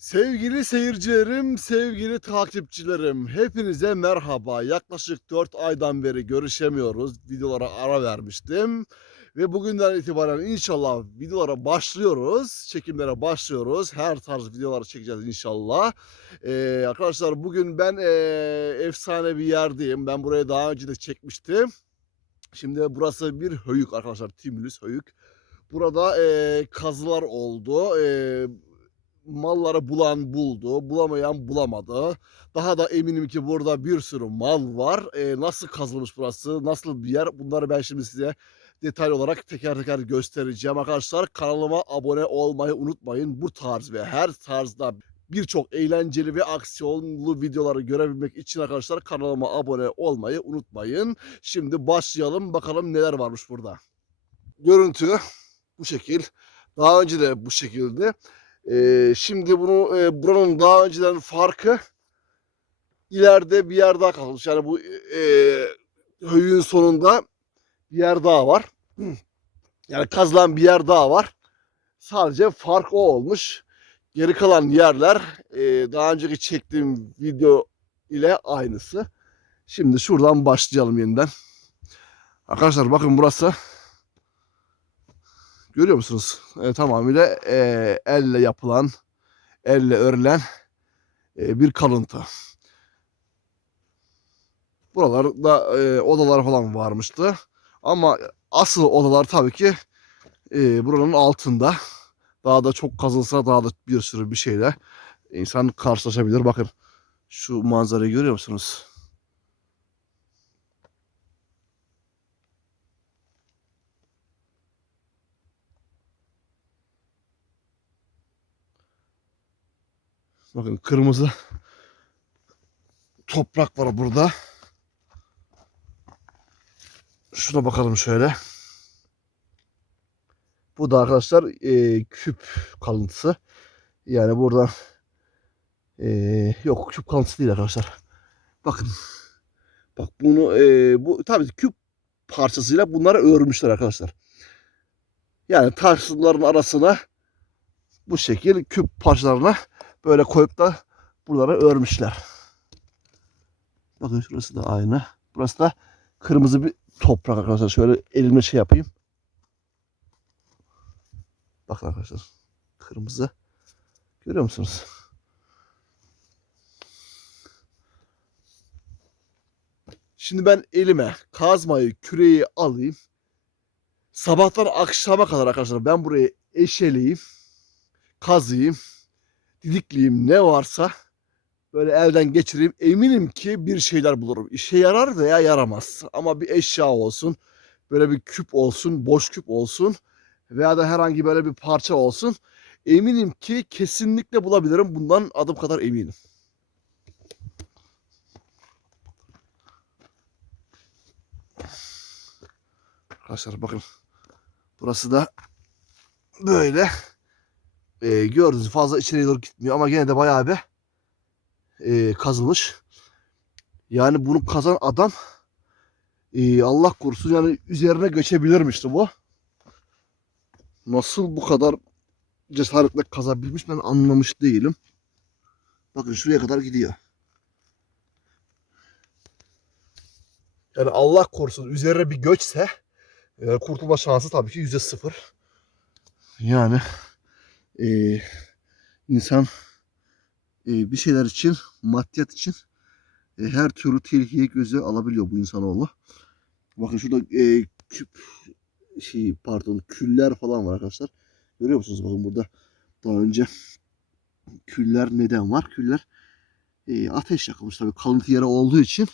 Sevgili seyircilerim, sevgili takipçilerim, hepinize merhaba. Yaklaşık 4 aydan beri görüşemiyoruz. Videolara ara vermiştim. Ve bugünden itibaren inşallah videolara başlıyoruz. Çekimlere başlıyoruz. Her tarz videoları çekeceğiz inşallah. Ee, arkadaşlar bugün ben ee, efsane bir yerdeyim. Ben burayı daha önce de çekmiştim. Şimdi burası bir höyük arkadaşlar. Timülüs höyük. Burada ee, kazılar oldu. Ee, malları bulan buldu, bulamayan bulamadı. Daha da eminim ki burada bir sürü mal var. Ee, nasıl kazılmış burası, nasıl bir yer bunları ben şimdi size detaylı olarak teker teker göstereceğim arkadaşlar. Kanalıma abone olmayı unutmayın. Bu tarz ve her tarzda birçok eğlenceli ve aksiyonlu videoları görebilmek için arkadaşlar kanalıma abone olmayı unutmayın. Şimdi başlayalım bakalım neler varmış burada. Görüntü bu şekil. Daha önce de bu şekilde. Şimdi bunu e, buranın daha önceden farkı ileride bir yer daha kalmış. Yani bu e, höyüğün sonunda bir yer daha var. Yani kazılan bir yer daha var. Sadece fark o olmuş. Geri kalan yerler e, daha önceki çektiğim video ile aynısı. Şimdi şuradan başlayalım yeniden. Arkadaşlar bakın burası Görüyor musunuz? E, tamamıyla e, elle yapılan, elle örülen e, bir kalıntı. Buralarda e, odalar falan varmıştı. Ama asıl odalar tabii ki e, buranın altında. Daha da çok kazılsa daha da bir sürü bir şeyle insan karşılaşabilir. Bakın şu manzarayı görüyor musunuz? Bakın kırmızı toprak var burada. Şuna bakalım şöyle. Bu da arkadaşlar e, küp kalıntısı. Yani buradan e, yok küp kalıntısı değil arkadaşlar. Bakın. Bak bunu e, bu tabii küp parçasıyla bunları örmüşler arkadaşlar. Yani taşların arasına bu şekil küp parçalarına böyle koyup da buralara örmüşler. Bakın şurası da aynı. Burası da kırmızı bir toprak arkadaşlar. Şöyle elimle şey yapayım. Bakın arkadaşlar. Kırmızı. Görüyor musunuz? Şimdi ben elime kazmayı, küreği alayım. Sabahtan akşama kadar arkadaşlar ben burayı eşeleyeyim. Kazıyım didikliyim ne varsa böyle elden geçireyim. Eminim ki bir şeyler bulurum. İşe yarar veya yaramaz. Ama bir eşya olsun, böyle bir küp olsun, boş küp olsun veya da herhangi böyle bir parça olsun. Eminim ki kesinlikle bulabilirim. Bundan adım kadar eminim. Arkadaşlar bakın. Burası da böyle e, gördüğünüz fazla içeriye doğru gitmiyor ama gene de bayağı bir e, kazılmış. Yani bunu kazan adam e, Allah korusun yani üzerine göçebilirmişti bu. Nasıl bu kadar cesaretle kazabilmiş ben anlamış değilim. Bakın şuraya kadar gidiyor. Yani Allah korusun üzerine bir göçse e, kurtulma şansı tabii ki yüzde sıfır. Yani e, insan e, bir şeyler için, maddiyat için e, her türlü tehlikeye göze alabiliyor bu insanoğlu. Bakın şurada e, küp şey pardon küller falan var arkadaşlar. Görüyor musunuz? Bakın burada daha önce küller neden var? Küller e, ateş yakılmış tabii kalıntı yere olduğu için.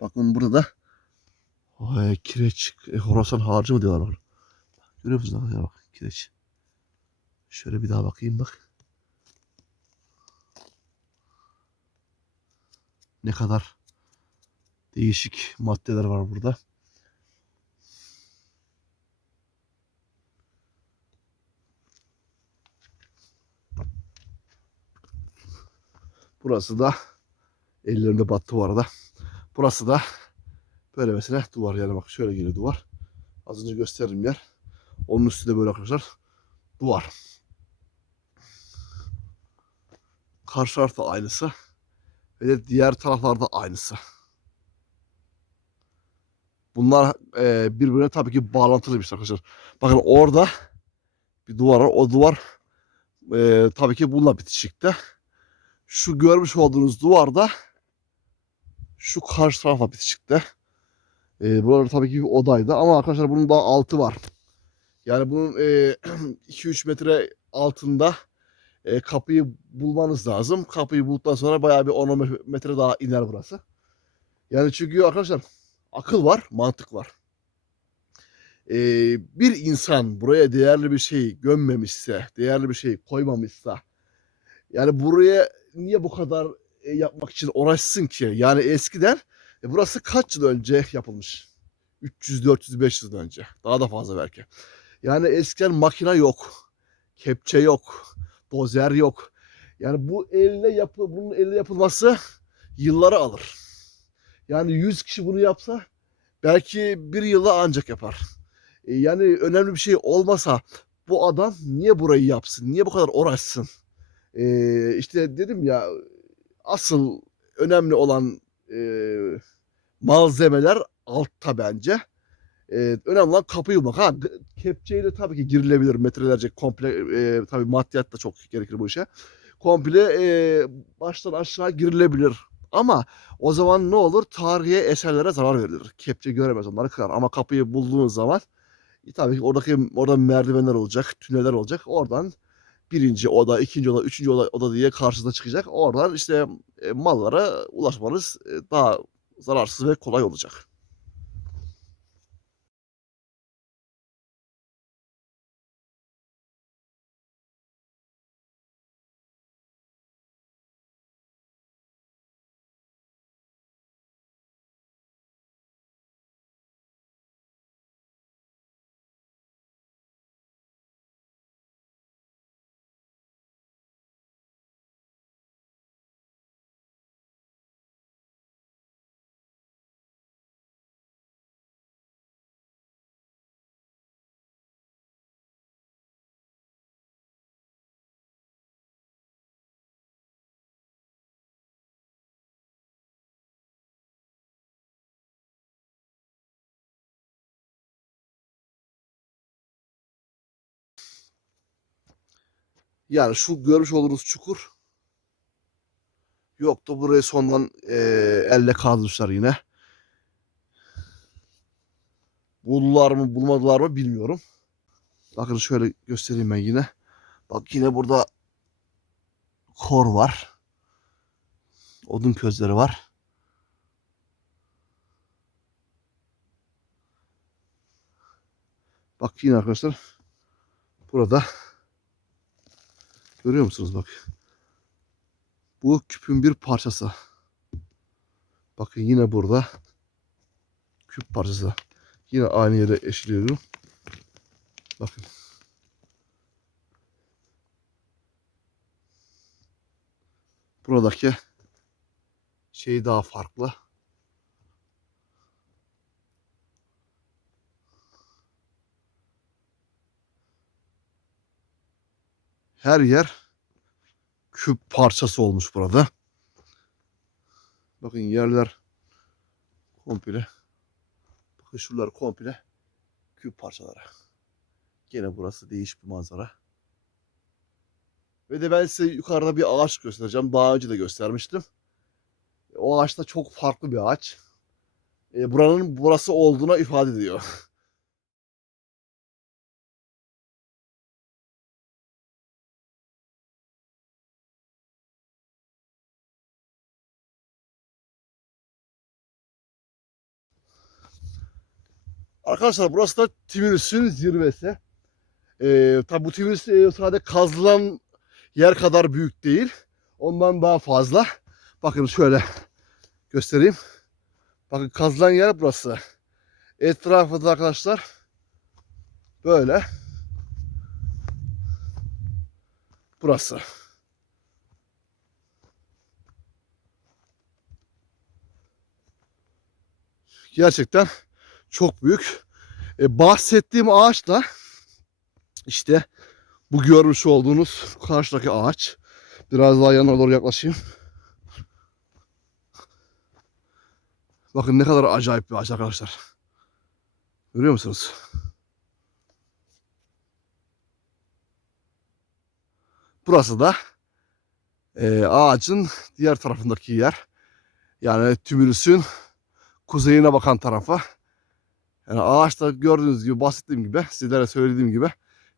Bakın burada da e, kireç, e, Horasan harcı mı diyorlar. Görüyor musunuz? Bak kireç. Şöyle bir daha bakayım bak. Ne kadar değişik maddeler var burada. Burası da ellerimde battı bu arada. Burası da böyle mesela duvar yani bak şöyle geliyor duvar. Az önce gösteririm yer. Onun üstü de böyle arkadaşlar duvar. Karşı tarafta aynısı. Ve de diğer taraflarda aynısı. Bunlar e, birbirine tabii ki bağlantılıymış arkadaşlar. Bakın orada bir duvar var. O duvar e, tabii ki bununla bitişikte. Şu görmüş olduğunuz duvarda şu karşı tarafla bitişikte. E, buralar tabii ki bir odaydı ama arkadaşlar bunun daha altı var. Yani bunun e, 2-3 metre altında e, kapıyı bulmanız lazım. Kapıyı bulduktan sonra bayağı bir 10 metre daha iner burası. Yani çünkü arkadaşlar akıl var, mantık var. E, bir insan buraya değerli bir şey gömmemişse, değerli bir şey koymamışsa, yani buraya niye bu kadar e, yapmak için uğraşsın ki? Yani eskiden e, burası kaç yıl önce yapılmış? 300, 400, 500 yıl önce. Daha da fazla belki. Yani eskiden makine yok. Kepçe yok. Dozer yok. Yani bu elle yapı, bunun elle yapılması yılları alır. Yani 100 kişi bunu yapsa belki bir yılda ancak yapar. E, yani önemli bir şey olmasa bu adam niye burayı yapsın? Niye bu kadar uğraşsın? E, işte dedim ya asıl önemli olan e, malzemeler altta bence. E, önemli olan kapıyı bulmak. Ha, kepçeyle tabii ki girilebilir metrelerce komple e, tabii maddiyat da çok gerekir bu işe. Komple e, baştan aşağı girilebilir. Ama o zaman ne olur? Tarihi eserlere zarar verilir. Kepçe göremez onları kırar. Ama kapıyı bulduğunuz zaman e, tabii ki oradaki orada merdivenler olacak, tüneller olacak. Oradan birinci oda, ikinci oda, üçüncü oda, oda diye karşınıza çıkacak. Oradan işte e, mallara ulaşmanız e, daha zararsız ve kolay olacak. Yani şu görmüş olduğunuz çukur yok da burayı sondan e, elle kazmışlar yine. Buldular mı bulmadılar mı bilmiyorum. Bakın şöyle göstereyim ben yine. Bak yine burada kor var. Odun közleri var. Bak yine arkadaşlar burada görüyor musunuz bak. Bu küpün bir parçası. Bakın yine burada küp parçası. Yine aynı yere eşliyorum. Bakın. Buradaki şey daha farklı. Her yer küp parçası olmuş burada. Bakın yerler komple. Bakın şuralar komple küp parçaları. Gene burası değişik bir manzara. Ve de ben size yukarıda bir ağaç göstereceğim. Daha önce de göstermiştim. O ağaç da çok farklı bir ağaç. E, buranın burası olduğuna ifade ediyor. Arkadaşlar burası da Timirüs'ün zirvesi. Ee, tabi bu Timirüs e, sadece kazılan yer kadar büyük değil. Ondan daha fazla. Bakın şöyle göstereyim. Bakın kazılan yer burası. Etrafı da arkadaşlar böyle. Burası. Gerçekten çok büyük. E, bahsettiğim ağaç da işte bu görmüş olduğunuz karşıdaki ağaç. Biraz daha yanına doğru yaklaşayım. Bakın ne kadar acayip bir ağaç arkadaşlar. Görüyor musunuz? Burası da e, ağacın diğer tarafındaki yer. Yani tümülüsün kuzeyine bakan tarafa. Yani ağaçta gördüğünüz gibi bahsettiğim gibi sizlere söylediğim gibi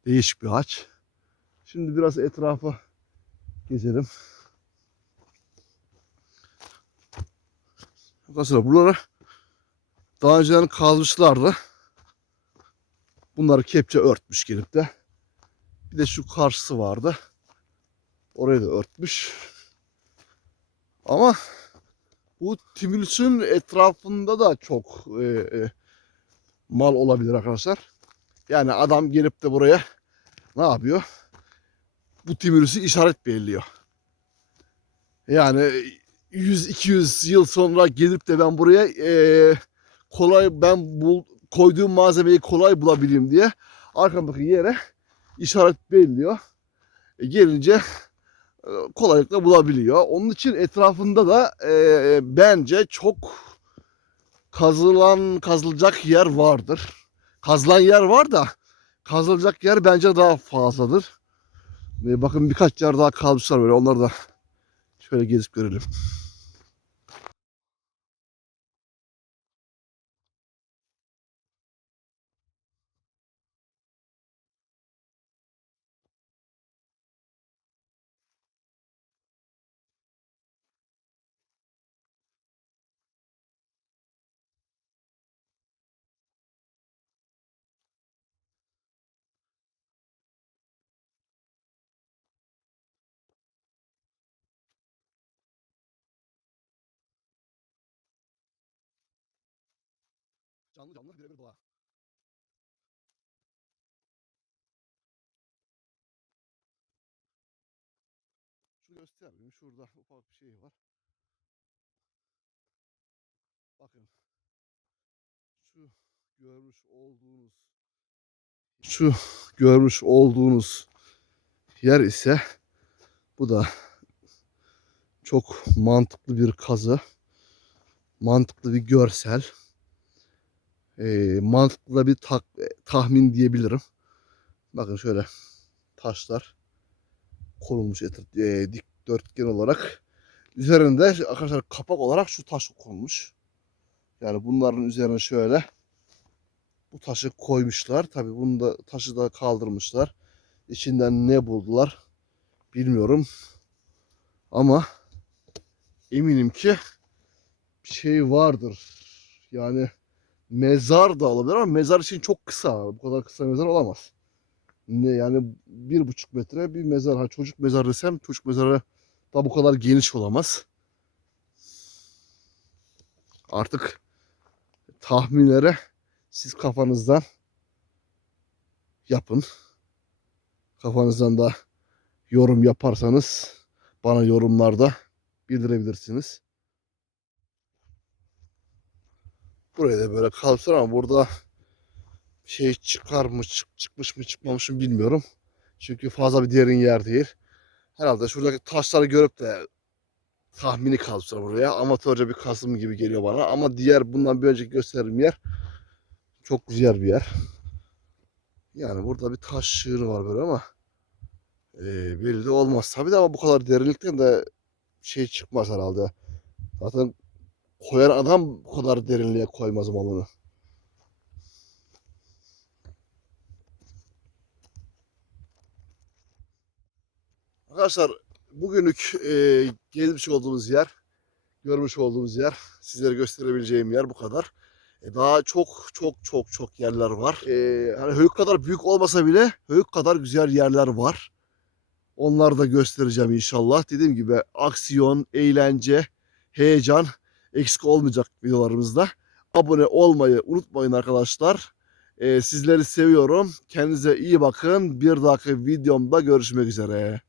değişik bir ağaç. Şimdi biraz etrafa gezelim. Arkadaşlar buraları daha önceden kazmışlardı. Bunları kepçe örtmüş gelip de. Bir de şu karşısı vardı. Orayı da örtmüş. Ama bu timülsün etrafında da çok e, e, mal olabilir arkadaşlar. Yani adam gelip de buraya ne yapıyor? Bu timülüsü işaret belirliyor. Yani 100-200 yıl sonra gelip de ben buraya e, kolay ben bul, koyduğum malzemeyi kolay bulabileyim diye arkamdaki yere işaret belirliyor. E, gelince e, kolaylıkla bulabiliyor. Onun için etrafında da e, bence çok kazılan kazılacak yer vardır. Kazılan yer var da kazılacak yer bence daha fazladır. E, bakın birkaç yer daha kalmışlar böyle onları da şöyle gezip görelim. Canlı canlı birebir doğa. Şunu göstereyim. Şurada ufak bir şey var. Bakın. Şu görmüş olduğunuz şu görmüş olduğunuz yer ise bu da çok mantıklı bir kazı. Mantıklı bir görsel. E, mantıklı bir tak, tahmin diyebilirim. Bakın şöyle taşlar konulmuş etraf, e, dikdörtgen olarak. Üzerinde arkadaşlar kapak olarak şu taş konmuş. Yani bunların üzerine şöyle bu taşı koymuşlar. Tabi bunu da taşı da kaldırmışlar. İçinden ne buldular bilmiyorum. Ama eminim ki bir şey vardır. Yani mezar da olabilir ama mezar için çok kısa. Bu kadar kısa mezar olamaz. Ne yani bir buçuk metre bir mezar. Ha, çocuk mezar desem çocuk mezarı da bu kadar geniş olamaz. Artık tahminlere siz kafanızdan yapın. Kafanızdan da yorum yaparsanız bana yorumlarda bildirebilirsiniz. Buraya da böyle kalsın ama burada şey çıkar mı çık, çıkmış mı çıkmamış mı bilmiyorum. Çünkü fazla bir derin yer değil. Herhalde şuradaki taşları görüp de tahmini kazmışlar buraya. Amatörce bir kazım gibi geliyor bana. Ama diğer bundan bir önceki gösterdiğim yer çok güzel bir yer. Yani burada bir taş yığını var böyle ama e, belli olmaz. Tabii de ama bu kadar derinlikten de şey çıkmaz herhalde. Zaten koyan adam bu kadar derinliğe koymaz malını. Arkadaşlar bugünlük e, gelmiş olduğumuz yer, görmüş olduğumuz yer, sizlere gösterebileceğim yer bu kadar. E, daha çok çok çok çok yerler var. E, hani Höyük kadar büyük olmasa bile Höyük kadar güzel yerler var. Onları da göstereceğim inşallah. Dediğim gibi aksiyon, eğlence, heyecan eksik olmayacak videolarımızda. Abone olmayı unutmayın arkadaşlar. Ee, sizleri seviyorum. Kendinize iyi bakın. Bir dahaki videomda görüşmek üzere.